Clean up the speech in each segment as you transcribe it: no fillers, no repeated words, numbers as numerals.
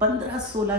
15-16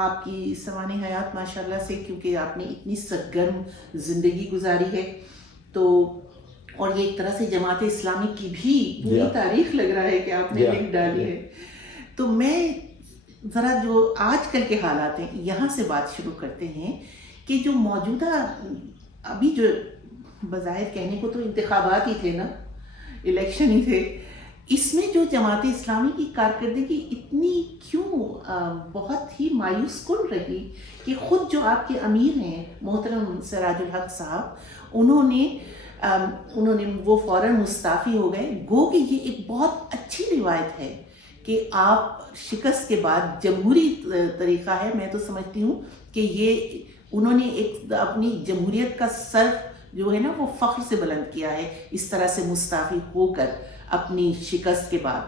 آپ کی سوانح حیات ماشاءاللہ سے، کیونکہ آپ نے اتنی سرگرم زندگی گزاری ہے، تو اور یہ ایک طرح سے جماعت اسلامی کی بھی پوری تاریخ لگ رہا ہے کہ آپ نے لکھ ڈالی ہے. تو میں ذرا جو آج کل کے حالات ہیں یہاں سے بات شروع کرتے ہیں کہ جو موجودہ ابھی جو بظاہر کہنے کو تو انتخابات ہی تھے نا، الیکشن ہی تھے، اس میں جو جماعت اسلامی کی کارکردگی اتنی کیوں بہت ہی مایوس کن رہی کہ خود جو آپ کے امیر ہیں محترم سراج الحق صاحب، انہوں نے وہ فوراً مستعفی ہو گئے. گو کہ یہ ایک بہت اچھی روایت ہے کہ آپ شکست کے بعد جمہوری طریقہ ہے، میں تو سمجھتی ہوں کہ یہ انہوں نے ایک اپنی جمہوریت کا سر جو ہے نا وہ فخر سے بلند کیا ہے اس طرح سے مستعفی ہو کر اپنی شکست کے بعد.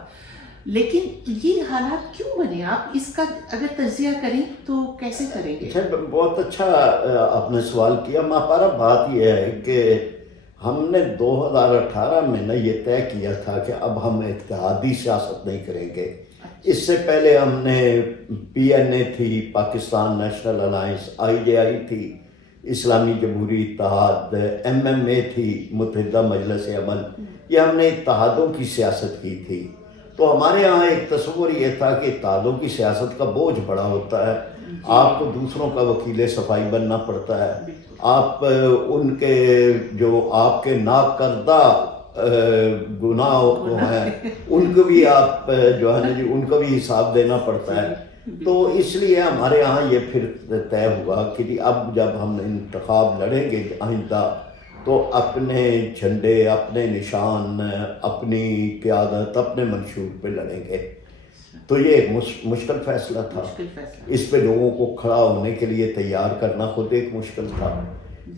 لیکن یہ حالات کیوں بنے؟ آپ اس کا اگر تجزیہ کریں تو کیسے کریں گے؟ بہت اچھا آپ نے سوال کیا ماپارا. بات یہ ہے کہ ہم نے 2018 میں نا یہ طے کیا تھا کہ اب ہم اتحادی سیاست نہیں کریں گے. اس سے پہلے ہم نے PNA تھی، پاکستان نیشنل الائنس، IJI تھی، اسلامی جمہوری اتحاد، MMA تھی، متحدہ مجلس عمل، یہ ہم نے اتحادوں کی سیاست کی تھی. تو ہمارے یہاں ایک تصور یہ تھا کہ اتحادوں کی سیاست کا بوجھ بڑا ہوتا ہے، آپ کو دوسروں کا وکیل صفائی بننا پڑتا ہے، آپ ان کے جو آپ کے ناکردہ گناہ ہیں ان کو بھی آپ جو ہے نا جی ان کو بھی حساب دینا پڑتا ہے. تو اس لیے ہمارے یہاں یہ پھر طے ہوا کہ جی اب جب ہم انتخاب لڑیں گے آئندہ تو اپنے جھنڈے، اپنے نشان، اپنی قیادت، اپنے منشور پہ لڑیں گے. تو یہ ایک مشکل فیصلہ تھا. اس پہ لوگوں کو کھڑا ہونے کے لیے تیار کرنا خود ایک مشکل تھا.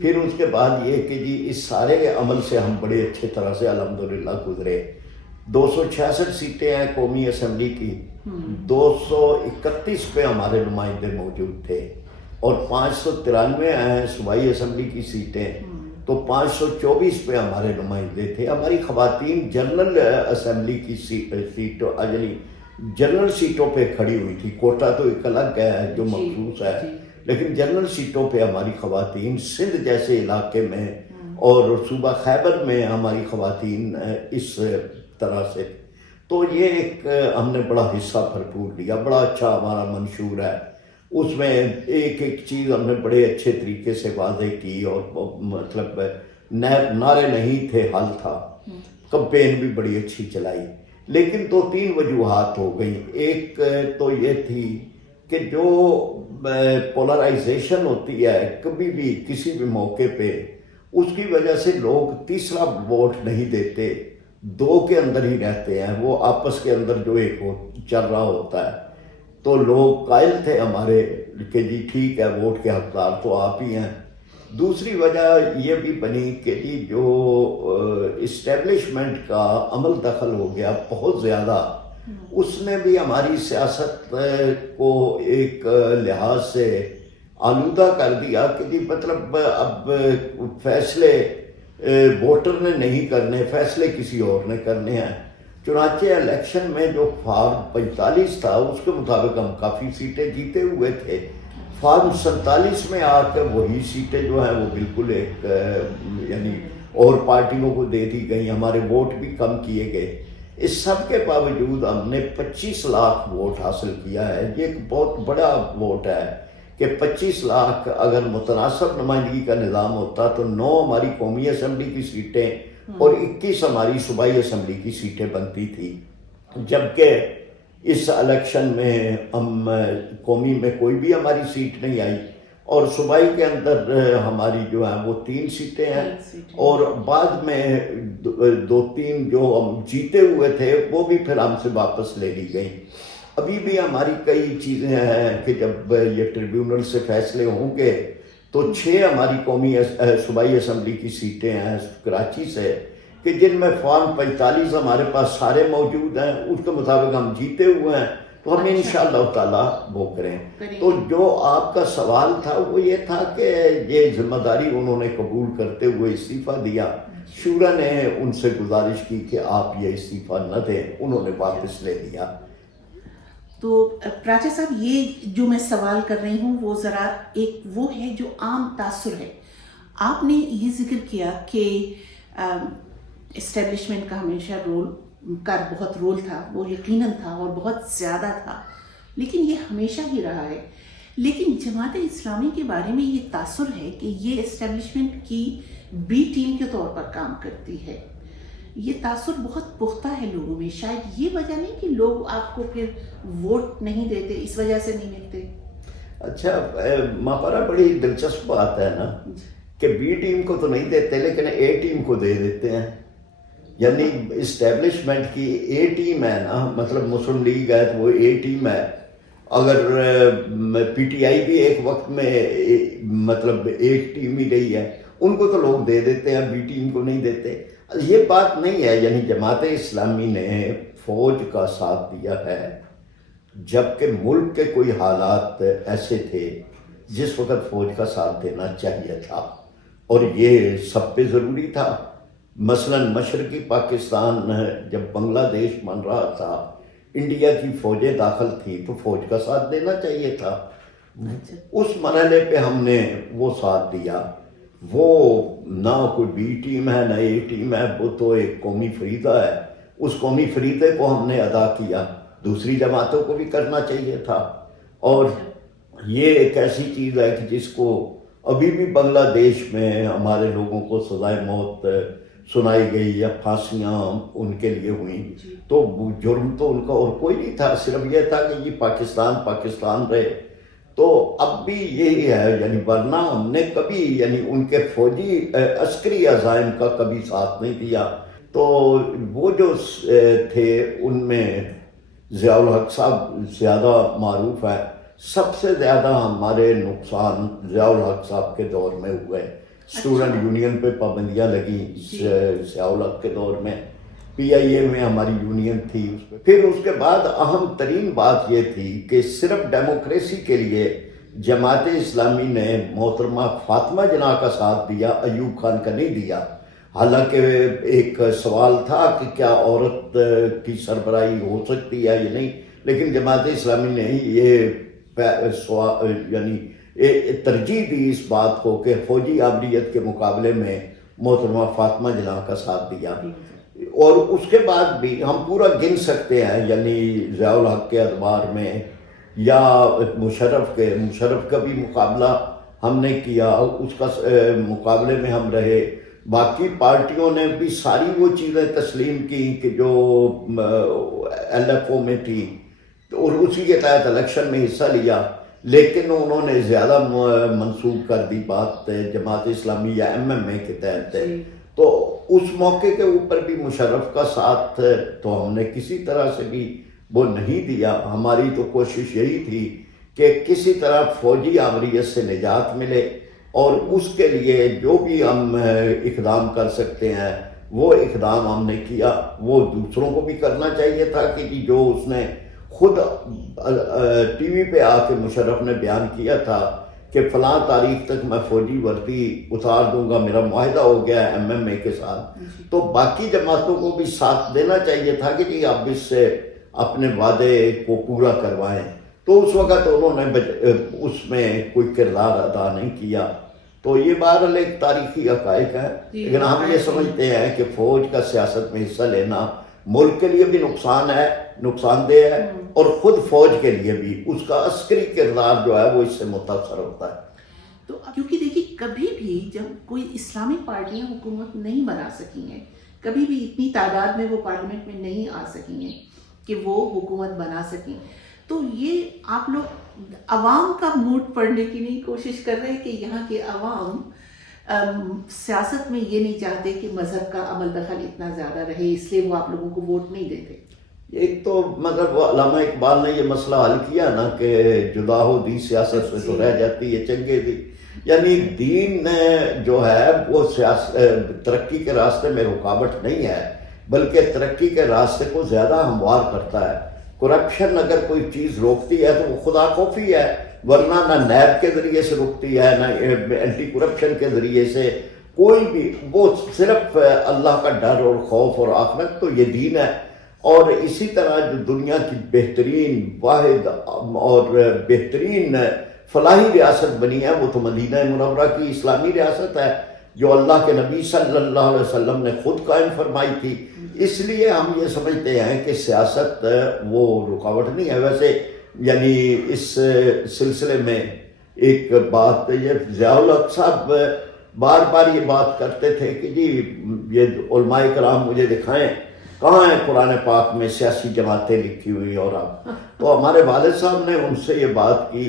پھر اس کے بعد یہ کہ جی اس سارے عمل سے ہم بڑے اچھے طرح سے الحمدللہ گزرے. 266 سیٹیں ہیں قومی اسمبلی کی، 231 پہ ہمارے نمائندے موجود تھے اور 593 ہیں صوبائی اسمبلی کی سیٹیں، تو 524 پہ ہمارے نمائندے تھے. ہماری خواتین جنرل اسمبلی کی سیٹوں یعنی جنرل سیٹوں پہ کھڑی ہوئی تھی. کوٹا تو ایک الگ ہے جو مخصوص ہے، لیکن جنرل سیٹوں پہ ہماری خواتین سندھ جیسے علاقے میں اور صوبہ خیبر میں ہماری خواتین اس طرح سے. تو یہ ایک ہم نے بڑا حصہ بھرپور لیا. بڑا اچھا ہمارا منشور ہے، اس میں ایک ایک چیز ہم نے بڑے اچھے طریقے سے واضح کی اور مطلب نعرے نہیں تھے، حل تھا. کمپین بھی بڑی اچھی چلائی. لیکن 2-3 وجوہات ہو گئیں. ایک تو یہ تھی کہ جو پولرائزیشن ہوتی ہے کبھی بھی کسی بھی موقع پہ، اس کی وجہ سے لوگ تیسرا ووٹ نہیں دیتے، 2 کے اندر ہی رہتے ہیں. وہ آپس کے اندر جو ایک چل رہا ہوتا ہے. تو لوگ قائل تھے ہمارے کہ جی ٹھیک ہے ووٹ کے حقدار تو آپ ہی ہیں. دوسری وجہ یہ بھی بنی کہ جی جو اسٹیبلشمنٹ کا عمل دخل ہو گیا بہت زیادہ، اس نے بھی ہماری سیاست کو ایک لحاظ سے آلودہ کر دیا کہ جی مطلب اب فیصلے ووٹر نے نہیں کرنے، فیصلے کسی اور نے کرنے ہیں. چنانچہ الیکشن میں جو فارم 45 تھا اس کے مطابق ہم کافی سیٹیں جیتے ہوئے تھے. فارم 47 میں آ کر وہی سیٹیں جو ہیں وہ بالکل ایک یعنی اور پارٹیوں کو دے دی گئیں. ہمارے ووٹ بھی کم کیے گئے. اس سب کے باوجود ہم نے 25 لاکھ ووٹ حاصل کیا ہے. یہ ایک بہت بڑا ووٹ ہے کہ 25 لاکھ اگر متناسب نمائندگی کا نظام ہوتا تو 9 ہماری قومی اسمبلی کی سیٹیں اور 21 ہماری صوبائی اسمبلی کی سیٹیں بنتی تھی. جبکہ اس الیکشن میں ہم قومی میں کوئی بھی ہماری سیٹ نہیں آئی اور صوبائی کے اندر ہماری جو ہیں وہ 3 سیٹیں ہیں اور بعد میں 2-3 جو ہم جیتے ہوئے تھے وہ بھی پھر ہم سے واپس لے لی گئیں. ابھی بھی ہماری کئی چیزیں ہیں کہ جب یہ ٹریبیونل سے فیصلے ہوں گے تو 6 ہماری قومی صوبائی اسمبلی کی سیٹیں ہیں کراچی سے کہ جن میں فارم 45 ہمارے پاس سارے موجود ہیں، اس کے مطابق ہم جیتے ہوئے ہیں. تو ہم انشاءاللہ تعالیٰ وہ کریں. تو جو آپ کا سوال تھا وہ یہ تھا کہ یہ ذمہ داری انہوں نے قبول کرتے ہوئے استعفیٰ دیا. شورا نے ان سے گزارش کی کہ آپ یہ استعفیٰ نہ دیں، انہوں نے واپس لے لیا. تو پراچا صاحب یہ جو میں سوال کر رہی ہوں وہ ذرا ایک وہ ہے جو عام تاثر ہے. آپ نے یہ ذکر کیا کہ اسٹیبلشمنٹ کا ہمیشہ بہت رول تھا، وہ یقیناً تھا اور بہت زیادہ تھا، لیکن یہ ہمیشہ ہی رہا ہے. لیکن جماعت اسلامی کے بارے میں یہ تاثر ہے کہ یہ اسٹیبلشمنٹ کی بی ٹیم کے طور پر کام کرتی ہے. یہ تاثر بہت پختہ ہے لوگوں میں. شاید یہ وجہ نہیں کہ لوگ آپ کو پھر ووٹ نہیں دیتے، اس وجہ سے نہیں ملتے؟ اچھا ماپارا، بڑی دلچسپ بات ہے نا کہ بی ٹیم کو تو نہیں دیتے لیکن اے ٹیم کو دے دیتے ہیں. یعنی اسٹیبلشمنٹ کی اے ٹیم ہے نا، مطلب مسلم لیگ ہے تو وہ اے ٹیم ہے. اگر پی ٹی آئی بھی ایک وقت میں مطلب ایک ٹیم ہی رہی ہے، ان کو تو لوگ دے دیتے ہیں، بی ٹیم کو نہیں دیتے. یہ بات نہیں ہے. یعنی جماعت اسلامی نے فوج کا ساتھ دیا ہے جبکہ ملک کے کوئی حالات ایسے تھے جس وقت فوج کا ساتھ دینا چاہیے تھا، اور یہ سب پہ ضروری تھا. مثلا مشرقی پاکستان جب بنگلہ دیش بن رہا تھا، انڈیا کی فوجیں داخل تھی تو فوج کا ساتھ دینا چاہیے تھا. اس مرحلے پہ ہم نے وہ ساتھ دیا. وہ نہ کوئی بی ٹیم ہے نہ اے ٹیم ہے، وہ تو ایک قومی فریضہ ہے. اس قومی فریضے کو ہم نے ادا کیا. دوسری جماعتوں کو بھی کرنا چاہیے تھا. اور یہ ایک ایسی چیز ہے کہ جس کو ابھی بھی بنگلہ دیش میں ہمارے لوگوں کو سزائے موت سنائی گئی یا پھانسیاں ان کے لیے ہوئیں، تو جرم تو ان کا اور کوئی نہیں تھا، صرف یہ تھا کہ یہ پاکستان رہے. تو اب بھی یہی ہے. یعنی ورنہ ہم نے کبھی یعنی ان کے فوجی عسکری عزائم کا کبھی ساتھ نہیں دیا. تو وہ جو تھے ان میں ضیاء الحق صاحب زیادہ معروف ہے. سب سے زیادہ ہمارے نقصان ضیاء الحق صاحب کے دور میں ہوئے. اسٹوڈنٹ یونین پہ پابندیاں لگیں ضیاء الحق کے دور میں. پی آئی اے میں ہماری یونین تھی. پھر اس کے بعد اہم ترین بات یہ تھی کہ صرف ڈیموکریسی کے لیے جماعت اسلامی نے محترمہ فاطمہ جناح کا ساتھ دیا، ایوب خان کا نہیں دیا. حالانکہ ایک سوال تھا کہ کیا عورت کی سربراہی ہو سکتی ہے یا نہیں، لیکن جماعت اسلامی نے یہ یعنی ترجیح دی اس بات کو کہ فوجی عامریت کے مقابلے میں محترمہ فاطمہ جناح کا ساتھ دیا. اور اس کے بعد بھی ہم پورا گن سکتے ہیں، یعنی ضیاء الحق کے ادوار میں یا مشرف کا بھی مقابلہ ہم نے کیا، اس کا مقابلے میں ہم رہے. باقی پارٹیوں نے بھی ساری وہ چیزیں تسلیم کی کہ جو ایل ایف او میں تھی، اور اسی کے تحت الیکشن میں حصہ لیا. لیکن انہوں نے زیادہ منسوخ کر دی بات جماعت اسلامی یا ایم ایم اے کے تحت. تو اس موقع کے اوپر بھی مشرف کا ساتھ تو ہم نے کسی طرح سے بھی وہ نہیں دیا. ہماری تو کوشش یہی تھی کہ کسی طرح فوجی آمریت سے نجات ملے، اور اس کے لیے جو بھی ہم اقدام کر سکتے ہیں وہ اقدام ہم نے کیا. وہ دوسروں کو بھی کرنا چاہیے تھا کہ جو اس نے خود ٹی وی پہ آ کے مشرف نے بیان کیا تھا کہ فلاں تاریخ تک میں فوجی وردی اتار دوں گا، میرا معاہدہ ہو گیا ہے ایم ایم اے کے ساتھ. تو باقی جماعتوں کو بھی ساتھ دینا چاہیے تھا کہ جی آپ اس سے اپنے وعدے کو پورا کروائیں. تو اس وقت انہوں نے اس میں کوئی کردار ادا نہیں کیا. تو یہ بہرحال ایک تاریخی حقائق ہے. لیکن ہم یہ سمجھتے ہیں کہ فوج کا سیاست میں حصہ لینا ملک کے لیے بھی نقصان دہ ہے، اور خود فوج کے لیے بھی اس کا عسکری کردار جو ہے وہ اس سے متاثر ہوتا ہے. تو کیونکہ دیکھیے کبھی بھی جب کوئی اسلامی پارٹیاں حکومت نہیں بنا سکی ہیں، کبھی بھی اتنی تعداد میں وہ پارلیمنٹ میں نہیں آ سکی ہیں کہ وہ حکومت بنا سکیں، تو یہ آپ لوگ عوام کا موڈ پڑھنے کی نہیں کوشش کر رہے کہ یہاں کے عوام سیاست میں یہ نہیں چاہتے کہ مذہب کا عمل دخل اتنا زیادہ رہے، اس لیے وہ آپ لوگوں کو ووٹ نہیں دیتے؟ ایک تو مطلب علامہ اقبال نے یہ مسئلہ حل کیا نا کہ جدا ہو دی سیاست سے تو رہ جاتی ہے چنگے دی. یعنی دین جو ہے وہ ترقی کے راستے میں رکاوٹ نہیں ہے، بلکہ ترقی کے راستے کو زیادہ ہموار کرتا ہے. کرپشن اگر کوئی چیز روکتی ہے تو وہ خدا خوفی ہے، ورنہ نہ نیب کے ذریعے سے رکتی ہے نہ اینٹی کرپشن کے ذریعے سے کوئی بھی. وہ صرف اللہ کا ڈر اور خوف اور آخرت، تو یہ دین ہے. اور اسی طرح جو دنیا کی بہترین واحد اور بہترین فلاحی ریاست بنی ہے وہ تو مدینہ منورہ کی اسلامی ریاست ہے جو اللہ کے نبی صلی اللہ علیہ وسلم نے خود قائم فرمائی تھی. اس لیے ہم یہ سمجھتے ہیں کہ سیاست وہ رکاوٹ نہیں ہے. ویسے یعنی اس سلسلے میں ایک بات یہ ضیاء الحق صاحب بار بار یہ بات کرتے تھے کہ جی یہ علماء کرام مجھے دکھائیں کہاں ہیں قرآن پاک میں سیاسی جماعتیں لکھی ہوئی. اور آپ تو ہمارے والد صاحب نے ان سے یہ بات کی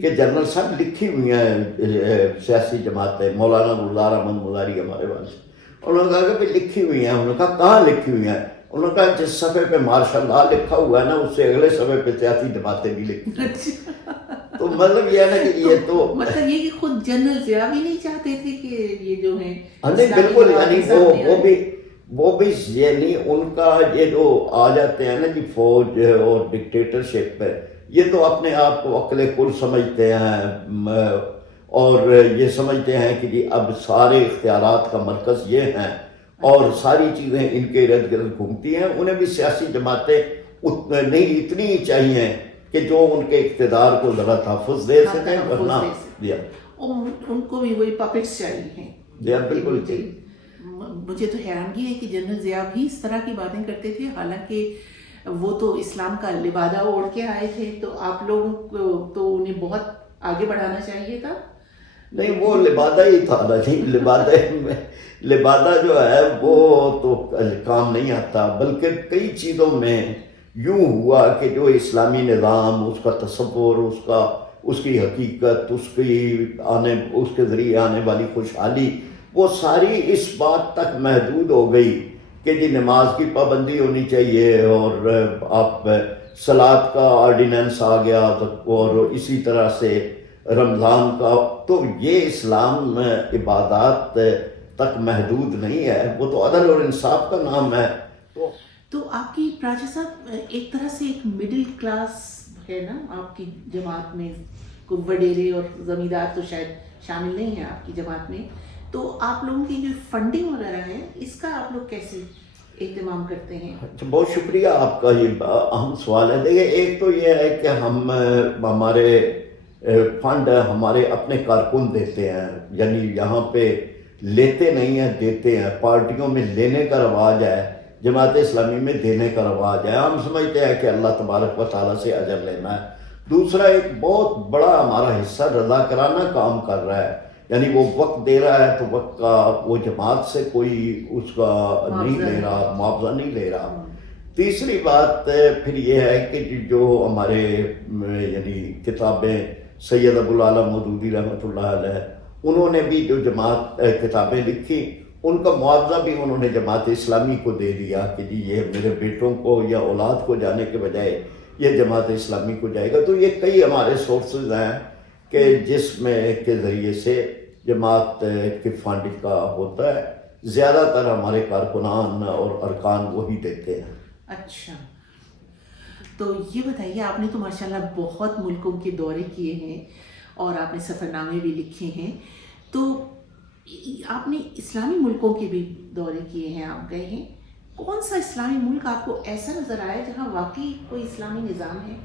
کہ جنرل صاحب لکھی ہوئی ہیں سیاسی جماعتیں. مولانا گلزار احمد مزاری ہمارے والد صاحب انہوں نے کہا کہ بھائی لکھی ہوئی ہیں. انہوں نے کہا کہاں لکھی ہوئی ہیں؟ انہوں نے کہا جس صفحے پہ مارشاء اللہ لکھا ہوا ہے نا اس سے اگلے صفحے پہ سیاسی جماعتیں بھی لکھی ہیں. تو مطلب یہ ہے نا کہ یہ تو مطلب یہ کہ خود جنرل ضیاء بھی نہیں چاہتے تھے کہ یہ جو ہیں نہیں بالکل یعنی وہ بھی یعنی ان کا یہ جو آ جاتے ہیں نا جی فوج اور ڈکٹیٹرشپ ہے یہ تو اپنے آپ کو عقل کل سمجھتے ہیں اور یہ سمجھتے ہیں کہ جی اب سارے اختیارات کا مرکز یہ ہیں اور ساری چیزیں ان کے ارد گرد گھومتی ہیں. انہیں بھی سیاسی جماعتیں نہیں اتنی ہی چاہیے کہ جو ان کے اقتدار کو ذرا تحفظ دے سکیں ورنہ دیا ان کو بھی وہی پپٹس چاہیے ہیں. دیا بالکل جی. مجھے تو حیرانگی ہے کہ جنرل ضیاء بھی اس طرح کی باتیں کرتے تھے حالانکہ وہ تو اسلام کا لبادہ اوڑھ کے آئے تھے. تو آپ لوگوں کو تو انہیں بہت آگے بڑھانا چاہیے تھا. نہیں وہ لبادہ ہی تھا نا جی. لبادہ جو ہے وہ تو کام نہیں آتا بلکہ کئی چیزوں میں یوں ہوا کہ جو اسلامی نظام اس کا تصور اس کی حقیقت اس کے ذریعے آنے والی خوشحالی وہ ساری اس بات تک محدود ہو گئی کہ جی نماز کی پابندی ہونی چاہیے اور آپ صلاۃ کا آرڈیننس آ گیا اور اسی طرح سے رمضان کا. تو یہ اسلام عبادات تک محدود نہیں ہے وہ تو عدل اور انصاف کا نام ہے. تو آپ کی راجہ صاحب ایک طرح سے ایک مڈل کلاس ہے نا آپ کی جماعت میں. کوئی وڈیرے اور زمیندار تو شاید شامل نہیں ہیں آپ کی جماعت میں. تو آپ لوگوں کی جو فنڈنگ وغیرہ ہے اس کا آپ لوگ کیسے اہتمام کرتے ہیں؟ بہت شکریہ آپ کا یہ اہم سوال ہے. دیکھیں ایک تو یہ ہے کہ ہمارے فنڈ ہمارے اپنے کارکن دیتے ہیں یعنی یہاں پہ لیتے نہیں ہیں دیتے ہیں. پارٹیوں میں لینے کا رواج ہے جماعت اسلامی میں دینے کا رواج ہے. ہم سمجھتے ہیں کہ اللہ تبارک و تعالیٰ سے اجر لینا ہے. دوسرا ایک بہت بڑا ہمارا حصہ رضاکارانہ کام کر رہا ہے یعنی وہ وقت دے رہا ہے تو وقت کا وہ جماعت سے کوئی اس کا نہیں لے رہا معاوضہ نہیں لے رہا. تیسری بات پھر یہ ہے کہ جو ہمارے یعنی کتابیں سید ابوالعالی مودودی رحمۃ اللہ علیہ انہوں نے بھی جو جماعت کتابیں لکھی ان کا معاوضہ بھی انہوں نے جماعت اسلامی کو دے دیا کہ جی یہ میرے بیٹوں کو یا اولاد کو جانے کے بجائے یہ جماعت اسلامی کو جائے گا. تو یہ کئی ہمارے سورسز ہیں کہ جس میں کے ذریعے سے جماعت کے فنڈ کا ہوتا ہے. زیادہ تر ہمارے کارکنان اور ارکان وہی دیتے ہیں. اچھا تو یہ بتائیے آپ نے تو ماشاءاللہ بہت ملکوں کے دورے کیے ہیں اور آپ نے سفر نامے بھی لکھے ہیں. تو آپ نے اسلامی ملکوں کے بھی دورے کیے ہیں آپ گئے ہیں. کون سا اسلامی ملک آپ کو ایسا نظر آیا جہاں واقعی کوئی اسلامی نظام ہے؟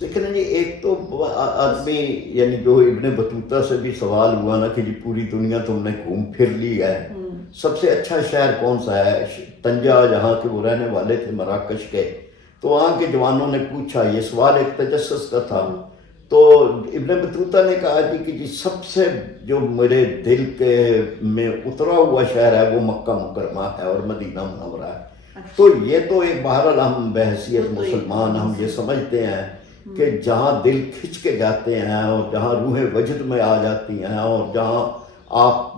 لیکن جی ایک تو آدمی یعنی جو ابن بطوطہ سے بھی سوال ہوا نا کہ جی پوری دنیا تم نے گھوم پھر لی ہے سب سے اچھا شہر کون سا ہے؟ طنجہ جہاں کے وہ رہنے والے تھے مراکش کے. تو وہاں کے جوانوں نے پوچھا یہ سوال ایک تجسس کا تھا. تو ابن بطوطہ نے کہا جی کہ جی سب سے جو میرے دل کے میں اترا ہوا شہر ہے وہ مکہ مکرمہ ہے اور مدینہ منورہ ہے. تو یہ تو ایک بہرحال ہم بحیثیت مسلمان ہم یہ سمجھتے ہیں کہ جہاں دل کھنچ کے جاتے ہیں اور جہاں روح وجد میں آ جاتی ہیں اور جہاں آپ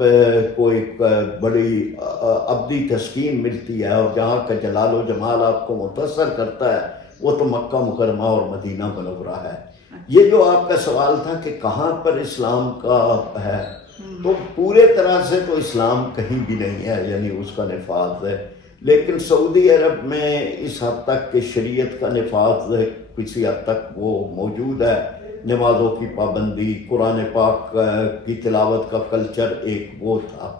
کو ایک بڑی ابدی تسکین ملتی ہے اور جہاں کا جلال و جمال آپ کو متاثر کرتا ہے وہ تو مکہ مکرمہ اور مدینہ منورہ ہے. یہ جو آپ کا سوال تھا کہ کہاں پر اسلام کا ہے تو پورے طرح سے تو اسلام کہیں بھی نہیں ہے یعنی اس کا نفاذ ہے. لیکن سعودی عرب میں اس حد تک کہ شریعت کا نفاذ کسی حد تک وہ موجود ہے. نمازوں کی پابندی قرآن پاک کی تلاوت کا کلچر ایک وہ تھا.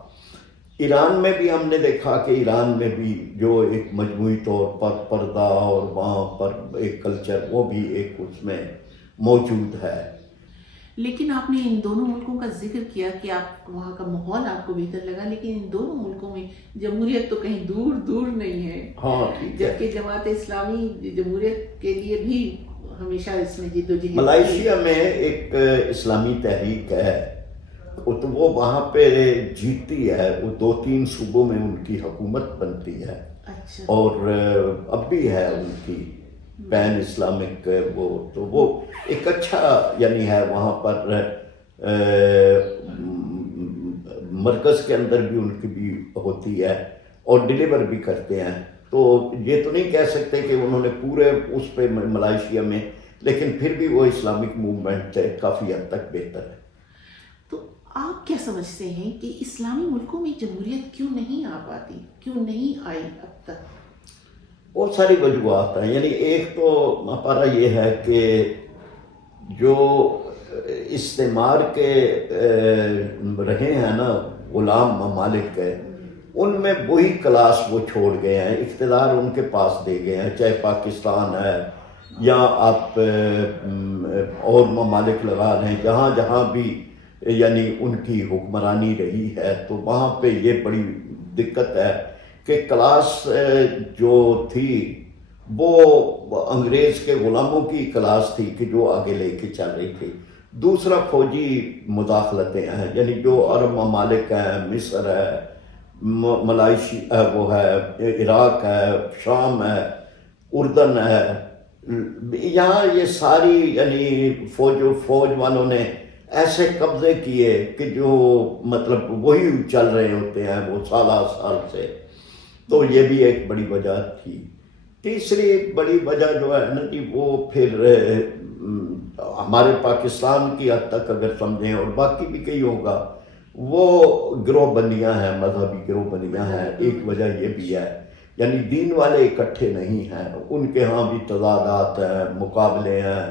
ایران میں بھی ہم نے دیکھا کہ ایران میں بھی جو ایک مجموعی طور پر پردہ اور وہاں پر ایک کلچر وہ بھی ایک اس میں موجود ہے. لیکن آپ نے ان دونوں ملکوں کا ذکر کیا کہ آپ وہاں کا ماحول آپ کو بہتر لگا، لیکن ان دونوں ملکوں میں جمہوریت تو کہیں دور دور نہیں ہے. ہاں ٹھیک ہے. جبکہ جماعت اسلامی جمہوریت کے لیے بھی ہمیشہ اس میں جدوجہد. ملائیشیا میں ایک اسلامی تحریک ہے تو وہ وہاں پہ جیتتی ہے، وہ 2-3 صوبوں میں ان کی حکومت بنتی ہے. اچھا. اور اب بھی ہے ان کی پین اسلامک وہ، تو وہ ایک اچھا یعنی ہے وہاں پر مرکز کے اندر بھی ان کی بھی ہوتی ہے اور ڈیلیور بھی کرتے ہیں. تو یہ تو نہیں کہہ سکتے کہ انہوں نے پورے اس پہ ملائیشیا میں، لیکن پھر بھی وہ اسلامک موومنٹ کافی حد تک بہتر ہے. تو آپ کیا سمجھتے ہیں کہ اسلامی ملکوں میں جمہوریت کیوں نہیں آ پاتی، کیوں نہیں آئی اب تک؟ بہت ساری وجوہات ہیں. یعنی ایک تو ہمارا یہ ہے کہ جو استعمار کے رہے ہیں نا غلام ممالک کے، ان میں وہی کلاس وہ چھوڑ گئے ہیں، اقتدار ان کے پاس دے گئے ہیں، چاہے پاکستان ہے یا آپ اور ممالک لگا رہے ہیں، جہاں جہاں بھی یعنی ان کی حکمرانی رہی ہے تو وہاں پہ یہ بڑی دقت ہے کہ کلاس جو تھی وہ انگریز کے غلاموں کی کلاس تھی کہ جو آگے لے کے چل رہی تھی. دوسرا فوجی مداخلتیں ہیں، یعنی جو عرب ممالک ہیں، مصر ہے، ملائیشیا وہ ہے، عراق ہے، شام ہے، اردن ہے، یہاں یہ ساری یعنی فوج والوں نے ایسے قبضے کیے کہ جو مطلب وہی چل رہے ہوتے ہیں وہ سال سے. تو یہ بھی ایک بڑی وجہ تھی. تیسری بڑی وجہ جو ہے نا کہ وہ پھر ہمارے پاکستان کی حد تک اگر سمجھیں اور باقی بھی کئی ہوگا، وہ گروہ بندیاں ہیں، مذہبی گروہ بندیاں ہیں. ایک وجہ یہ بھی ہے یعنی دین والے اکٹھے نہیں ہیں، ان کے ہاں بھی تضادات ہیں، مقابلے ہیں،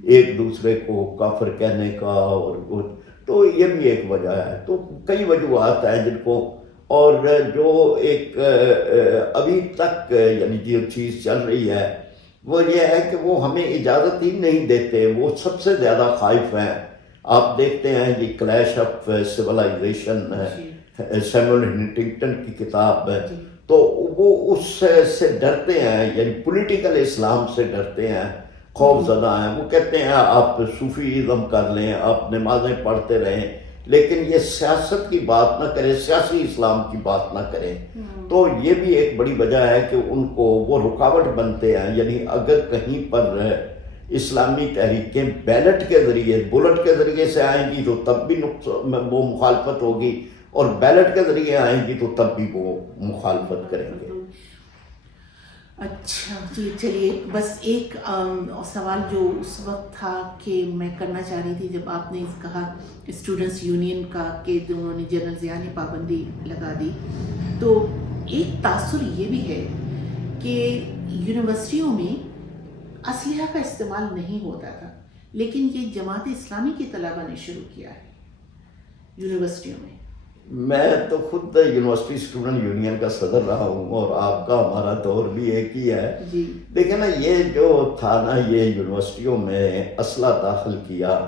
ایک دوسرے کو کافر کہنے کا، اور تو یہ بھی ایک وجہ ہے. تو کئی وجوہات ہیں جن کو، اور جو ایک ابھی تک یعنی جو چیز چل رہی ہے وہ یہ ہے کہ وہ ہمیں اجازت ہی نہیں دیتے. وہ سب سے زیادہ خائف ہیں. آپ دیکھتے ہیں یہ clash of civilisation Samuel Huntington کی کتاب ہے، تو وہ اس سے ڈرتے ہیں، یعنی پولیٹیکل اسلام سے ڈرتے ہیں، خوف زدہ ہیں. وہ کہتے ہیں آپ صوفیزم کر لیں، آپ نمازیں پڑھتے رہیں، لیکن یہ سیاست کی بات نہ کریں، سیاسی اسلام کی بات نہ کریں. تو یہ بھی ایک بڑی وجہ ہے کہ ان کو وہ رکاوٹ بنتے ہیں. یعنی اگر کہیں پر اسلامی تحریکیں بیلٹ کے ذریعے، بلٹ کے ذریعے سے آئیں گی تو تب بھی وہ مخالفت ہوگی، اور بیلٹ کے ذریعے آئیں گی تو تب بھی وہ مخالفت کریں گے. اچھا جی، چلیے بس ایک سوال جو اس وقت تھا کہ میں کرنا چاہ رہی تھی جب آپ نے کہا اسٹوڈنٹس یونین کا کہ انہوں نے جنرل ضیاء نے پابندی لگا دی، تو ایک تاثر یہ بھی ہے کہ یونیورسٹیوں میں اسلحہ کا استعمال نہیں ہوتا تھا، لیکن یہ جماعت اسلامی کے طلباء نے شروع کیا ہے یونیورسٹیوں میں. میں تو خود یونیورسٹی اسٹوڈنٹ یونین کا صدر رہا ہوں، اور آپ کا ہمارا دور بھی ایک ہی ہے. دیکھیں نا، یہ جو تھا نا، یہ یونیورسٹیوں میں اسلحہ داخل کیا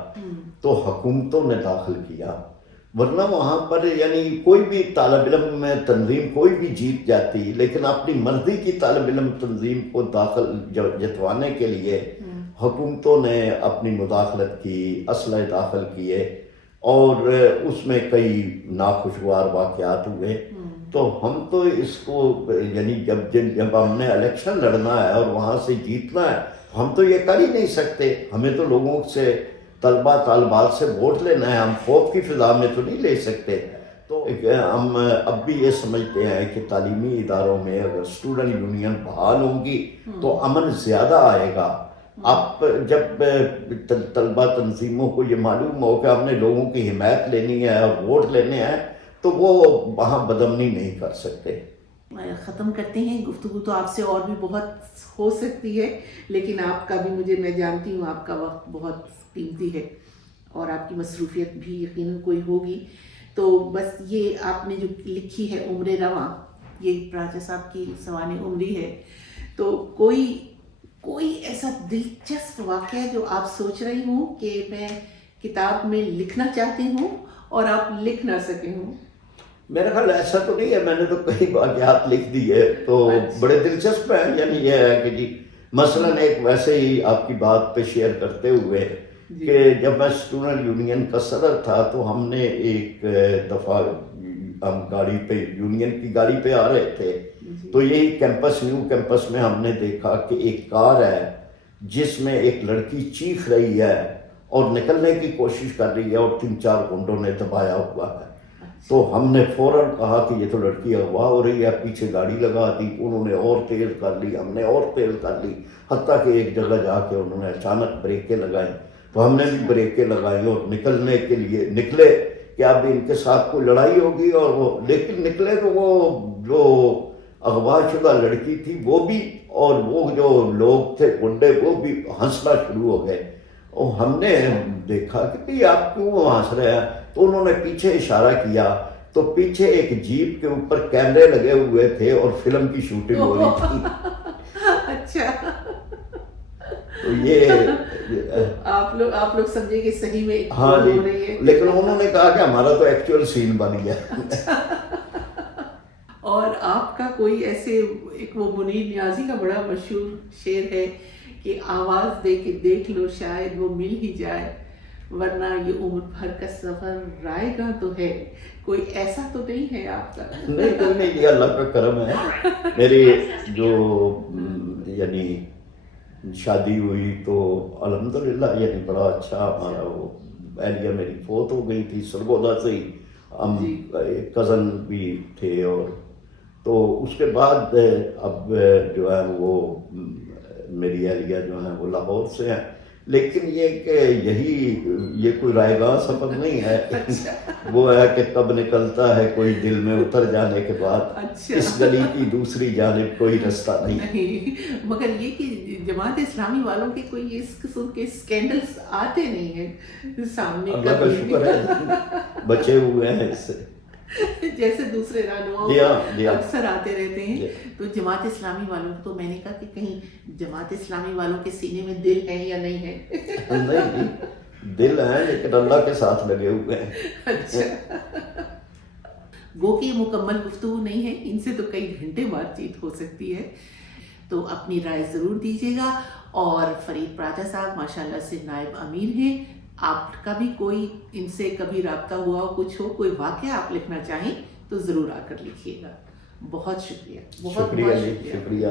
تو حکومتوں نے داخل کیا، ورنہ وہاں پر یعنی کوئی بھی طالب علم میں تنظیم کوئی بھی جیت جاتی، لیکن اپنی مرضی کی طالب علم تنظیم کو جتوانے کے لیے حکومتوں نے اپنی مداخلت کی، اسلحے داخل کیے، اور اس میں کئی ناخوشگوار واقعات ہوئے. تو ہم تو اس کو یعنی جب ہم نے الیکشن لڑنا ہے اور وہاں سے جیتنا ہے، ہم تو یہ کر ہی نہیں سکتے. ہمیں تو لوگوں سے، طالبات سے ووٹ لینا ہے، ہم خوف کی فضا میں تو نہیں لے سکتے. تو ہم اب بھی یہ سمجھتے ہیں کہ تعلیمی اداروں میں اگر اسٹوڈنٹ یونین بحال ہوں گی تو امن زیادہ آئے گا. اب جب طلبہ تنظیموں کو یہ معلوم ہو کہ ہم نے لوگوں کی حمایت لینی ہے اور ووٹ لینے ہیں، تو وہ وہاں بدامنی نہیں کر سکتے. ختم کرتے ہیں گفتگو. تو آپ سے اور بھی بہت ہو سکتی ہے، لیکن آپ کا بھی میں جانتی ہوں آپ کا وقت بہت قیمتی ہے اور آپ کی مصروفیت بھی یقیناً کوئی ہوگی. تو بس یہ آپ نے جو لکھی ہے عمر رواں، یہ راجا صاحب کی سوانح عمری ہے، تو کوئی ایسا دلچسپ واقعہ جو آپ سوچ رہی ہوں کہ میں کتاب میں لکھنا چاہتی ہوں اور آپ لکھ نہ سکے ہوں؟ میرا خیال ایسا تو نہیں ہے، میں نے تو کئی واقعات لکھ دی ہے تو بڑے دلچسپ ہیں. یعنی یہ ہے کہ جی مثلاً ایک ویسے ہی آپ کی بات پہ شیئر کرتے ہوئے کہ جب میں اسٹوڈنٹ یونین کا صدر تھا تو ہم نے ایک دفعہ ہم گاڑی پہ یونین کی گاڑی پہ آ رہے تھے تو یہی کیمپس نیو کیمپس میں ہم نے دیکھا کہ ایک کار ہے جس میں ایک لڑکی چیخ رہی ہے اور نکلنے کی کوشش کر رہی ہے اور 3-4 گنڈوں نے دبایا ہوا ہے. تو ہم نے فوراً کہا کہ یہ تو لڑکی اغوا ہو رہی ہے، پیچھے گاڑی لگا دی. انہوں نے اور تیز کر لی، ہم نے اور تیز کر لی، حتیٰ کہ ایک جگہ جا کے انہوں نے اچانک بریکیں لگائیں تو ہم نے بھی بریکیں لگائیں اور نکلنے کے لیے نکلے کہ اب ان کے ساتھ کوئی لڑائی ہوگی. اور وہ لیکن نکلے تو وہ جو اغوا شدہ لڑکی تھی وہ بھی اور وہ جو لوگ تھے گنڈے وہ بھی ہنسنا شروع ہو گئے. اور ہم نے دیکھا کہ بھئی آپ کیوں ہنس رہے ہیں؟ تو انہوں نے پیچھے اشارہ کیا تو پیچھے ایک جیپ کے اوپر کیمرے لگے ہوئے تھے اور فلم کی شوٹنگ ہو رہی تھی. اچھا، تو یہ آپ لوگ سمجھے کہ صحیح میں ہاں جی، ہو رہی ہے، لیکن انہوں نے کہا کہ ہمارا تو ایکچوئل سین بن گیا. اور آپ کا کوئی ایسے ایک وہ منیر نیازی کا بڑا مشہور شعر ہے کہ آواز دے کے دیکھ لو شاید وہ مل ہی جائے، ورنہ یہ عمر بھر کا سفر رائے گاں تو ہے. کوئی ایسا تو نہیں ہے آپ کا؟ نہیں، یہ اللہ کا کرم ہے. میری جو یعنی شادی ہوئی تو الحمدللہ یعنی بڑا اچھا ہمارا وہ اہلیہ میری فوت ہو گئی تھی سرگودا سے ہی. ہم کزن بھی تھے اور تو اس کے بعد اب جو ہے وہ میری اہلیہ جو ہیں وہ لاہور سے ہیں. لیکن یہ کہ یہ کوئی رائے گاہ سفر نہیں ہے، وہ ہے کہ کب نکلتا ہے کوئی دل میں اتر جانے کے بعد، اس گلی کی دوسری جانب کوئی رستہ نہیں. مگر یہ کہ جماعت اسلامی والوں کے کوئی اس قسم کے اسکینڈلز آتے نہیں ہیں سامنے. اللہ کا شکر ہے بچے ہوئے ہیں اس سے، جیسے دوسرے رہنماؤں اکثر آتے رہتے ہیں. تو جماعت اسلامی والوں کو تو میں نے کہا کہ کہیں جماعت اسلامی والوں کے سینے میں دل ہے یا نہیں ہے؟ نہیں، دل ہے لیکن اللہ کے ساتھ لگے ہوئے ہیں. اچھا، گو کہ یہ مکمل گفتگو نہیں ہے، ان سے تو کئی گھنٹے بات چیت ہو سکتی ہے. تو اپنی رائے ضرور دیجیے گا. اور فرید پراجا صاحب ماشاءاللہ سے نائب امیر ہیں. آپ کا بھی کوئی ان سے کبھی رابطہ ہوا ہو، کچھ ہو، کوئی واقعہ آپ لکھنا چاہیں تو ضرور آ کر لکھیے گا. بہت شکریہ، بہت شکریہ.